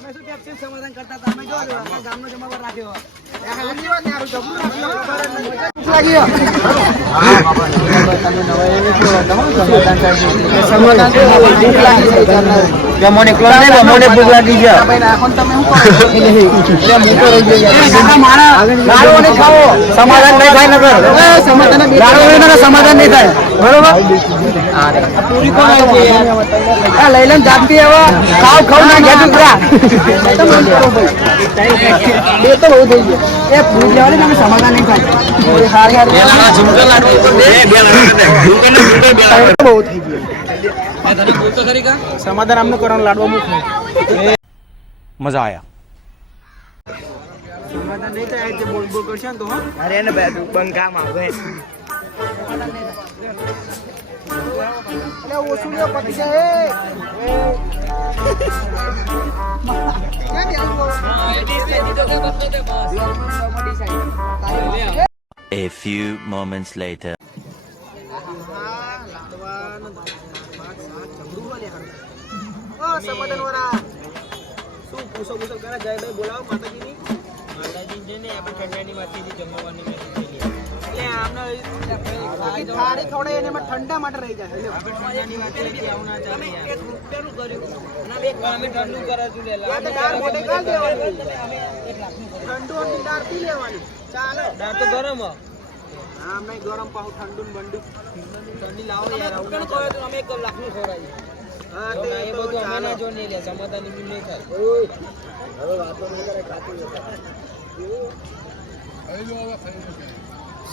અમે શું ટેપ્સી સમાધાન કરતા હતા અમે જો ગામનો જમાવર રાખ્યો હાલી વાત ને આરું જબરું રાખ્યો લાગી ગયો સમાધાન તો ભૂખ લાગી છે જમોને એકલો નહીં મોને ભૂખ લાગી છે ભાઈ નાખોન તમે શું કરો એટલે મોટો રહી જાય મારા ગાળો ને ખાઓ સમાધાન નહીં થાય નગર સમાધાન ગાળો ને સમાધાન નહીં થાય બરોબર પૂરી કોણ આવી છે આ લઈલન જાતી હવે ખાવ ખાવ ના ગયા દુકરા બે તો બહુ થઈ ગયો એ પૂરી લેવાની તમે સમાધાન નહીં થાય હારી હારી બેલાના ઝુમકા લાડવો તો દે બેલાના ઝુમકા ને ઝુમકા બેલા બહુ થઈ ગયો આ તને બોલ તો ખરી કા સમાધાન આમનો કરવાનો લાડવો મુખ મજા આયા સમાધાન નહીં થાય જે બોલ બોલ કરશે ને તો હા અરે ને બે બંગામ આવે અલે ઓછું લે પતી જાય A few moments later. સમાધાન વાળા શું પૂછો પૂછો કરે જયભાઈ બોલાવો માતાજીની ને આપણે ઠંડાની વાતથી જમવાની એટલે આમને થાળી ખવડાય એને માં ઠંડા માટે રહી જાય આપણે ઠંડાની વાત કરી આવું ના ચાલે યાર 1 રૂપિયાનું કર્યું અને અમે ઠંડુ કરાતું લેલા આ તો દાળ મોટે કાલ દેવાની અમે 1 લાખનું ઠંડુ અને દાળ પી લેવાની ચાલો દાળ તો ગરમ હા અમે ગરમ પાહુ ઠંડુ ને બંડુ ઠંડી લાવો યાર આવું કહો તો અમે 1 લાખનું ખવડાવી હા તો એ બધું અમે ના જો નહીં લે સમાધાન નહીં થાય હવે વાતો નહીં કરે ખાતું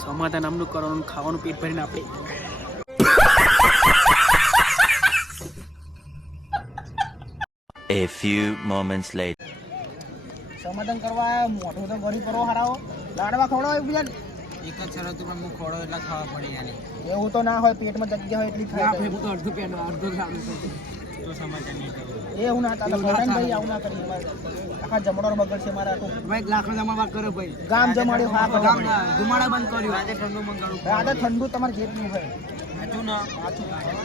સમાધાન આમનું કરવાનું ખાવાનું પેટ ભરીને આપણે A few moments later. સમાધાન કરવા મોઢું તો ગરી કરો હારાઓ લાડવા ખવડાવો બીજાને એક જ શરત ઉપર હું ખવડાવ એટલા ખાવા પડે યાર એવું તો ના હોય પેટમાં જગ્યા હોય એટલી ખાય આપણે તો અડધું પેટ અડધું ખાવાનું તો સમાધાન નહીં કરવું એ હું ના તાલે ખવડાવીને ભાઈ આવું ના કરી આખા જમણોર બગડ છે મારા તો ભાઈ લાખનો જમણવાર કરે ભાઈ ગામ જમાડ્યો હા ગામ ધુમાડા બંધ કર્યું આજે ઠંડુ મંગાવું આજે ઠંડુ તમારે જેટલું હોય સાચું ના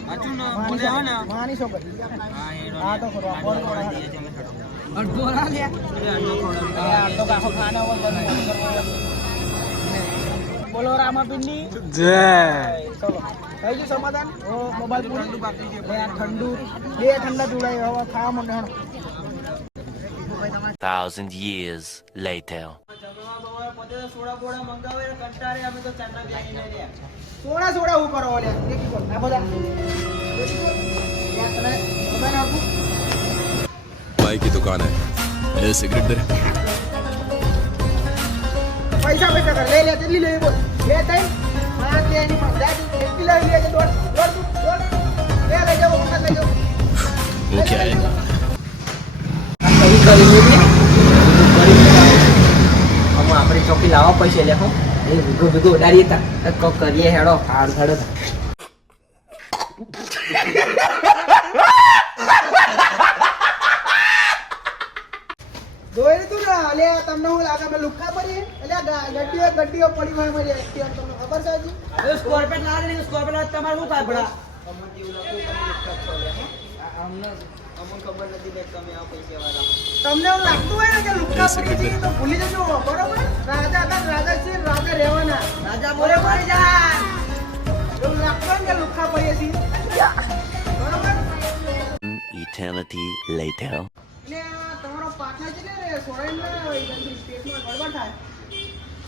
સાચું ના બોલે હે ને માની છો કરી હા તો કરો અડધો ના લે અડધો ખવડાવ તો કાખો ખાના વગર બોલો રામાપીરની જય ચલો થઈ ગયું સમાધાન ઓ મોબાઈલ ઠંડુ બાકી છે ભાઈ આ ઠંડુ બે ઠંડા જોડાય હવે ખાવા મને 1,000 years later. સોડા બોડા મંગાવે કંટાળે અમે તો ચાના બેગી લઈ લે સોડા હું કરો લે દેખી કોણ આ બધા યાર તને ખબર આપું भाई की दुकान है ये सिगरेट दे પૈસા કર લે તેટલી લે બોલ લે તઈ મારા તેની મજાજી કેટલી લઈ લે દોડ લે લઈ જાવ મને લઈ જાવ वो क्या है આપણી ચોકી લાવવા પૈસા લે હું એ ભીગો ઉડાડીએ તા કોક કરીએ હેડો હાર હેડો જોઈ તું ના અલે તમને હું લાગે મે લુખા પડી અલે ગड्डियों પડી હોય મારી એક્ટિવ તમને ખબર છે હજી એ સ્કોર્પિયન ના લે સ્કોર્પિયન તમારે શું થાય બડા અમને ખબર નથી લે તમે આ પૈસા વાળા તમને એવું લાગતું હોય ને કે લુખા પડી છે તો ભૂલી જજો બરોબર રાજા છે રાજા રહેવાના રાજા બોલે પડી જા એવું લાગતું ને કે લુખા પડી છે બરોબર Eternity later. ને તમારો પાર્ટનર છે ને સોરાઈન ના જલ્દી સ્ટેટમાં ગડબડ થાય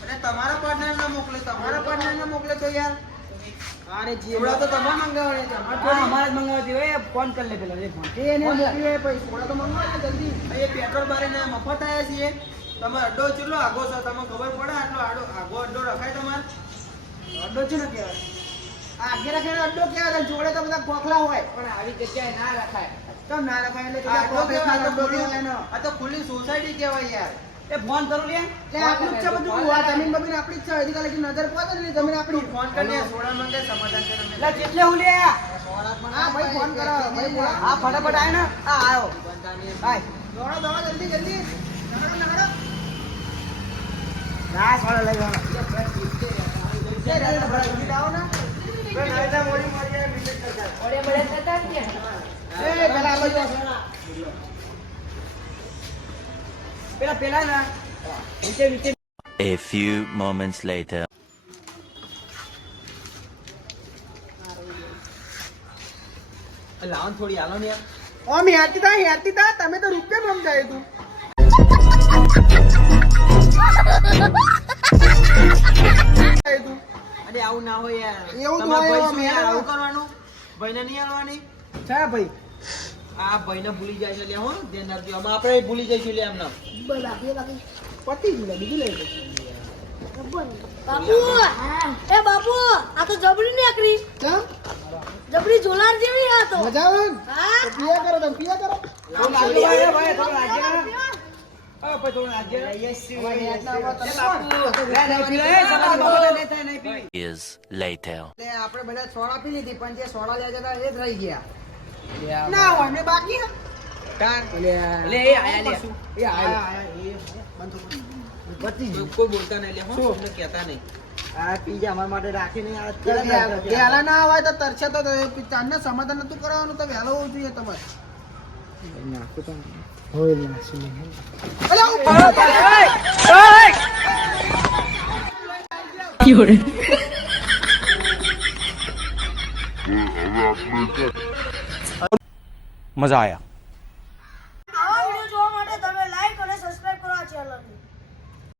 અને તમારા પાર્ટનર ના મોકલે તો યાર અરે જી ઓલા તો તમે મંગાવણે છે અમારે જ મંગાવતી હોય ફોન કરી લે પેલા ફોન એને મોકલી પૈસા ઓલા તો મંગાવો જલ્દી એ પેટ્રોલ બારીને મફત આયા છીએ તમે અડ્ડો ચેટલો આગો છે તમને ખબર પડે આટલો આગો અડ્ડો રખાય તમારે અડ્ડો છે ને કહેવાય આ આગે રખાય અડ્ડો કહેવાય જોડે તો બધા ખોખલા હોય પણ આવી જગ્યાએ ના રખાય કેમ ના રખાય એટલે આ તો ખુલ્લી સોસાયટી કહેવાય યાર એ ફોન કરું લે આપણું જ છે બધું આ જમીન બમીન આપણી જ છે હજી કાલે નજર પહોંચે ને જમીન આપણી ફોન કરીને સોડા મંગે સમાધાન કરે લે કેટલે હું લે હા ભાઈ ફોન કરો ભાઈ હા ફટાફટ આય ને આ આયો ભાઈ દોડો જલ્દી નગડો ના સોડા લઈ આવો આવો ને નાઈતા મોડી મારી મિસ્ટેક કરતા ઓડે મળે થતા કે એ પેલા આ બાજુ પેલા ના નીચે નીચે A few moments later. લાવો ને થોડી હાલો ને યાર. ઓમ હેરતી તા તમે તો રૂપિયા સમજાય તું અરે આવું ના હોય યાર. એવું તો તમારા હોય, ભાઈ શું યાર આમ આવું કરવાનું? ભાઈને નહીં હાલવાની? છે ભાઈ આ ભાઈને ભૂલી જાય છે લે હો. ધ્યાન રાખજો. આમાં આપણે ભૂલી જઈશું લે એમના. પતી ગયું બીજું લઈ લે બાપુ એ બાપુ આ તો જબરી નીકળી ચમ જબરી જોલાર જેવી આ તો મજા આવે ને? હા તો પિયા કરો તમે પિયા કરો થોડું લાગજો ભાઈ, ભાઈ, થોડું લાગજો. હા, ભાઈ, થોડું લાગજો. હવે હેઠના ઉપર તમે બાપુ. કોણ? નહીં પીવા, એ તમારા બાપાને નહીં થાય, નહીં પીવી. Years later. એટલે આપણે બધા સોડા પી લીધી પણ જે સોડા લેતા હતા એ જ રહી ગયા ના હોય ને બાકી હે? એટલે એ આયા લે. એ આયા એ બંધ કરો. પતી ગયું. કોઈ બોલતા નહીં લે હો. શું? તમને કહેતા નહીં. આ પીજા અમારા માટે રાખીને આ વહેલા ના હોય તો તરસે તો ચાંદને સમાધાન નતું કરવાનું તો વહેલો હોવું જોઈએ તમારે मजा आया.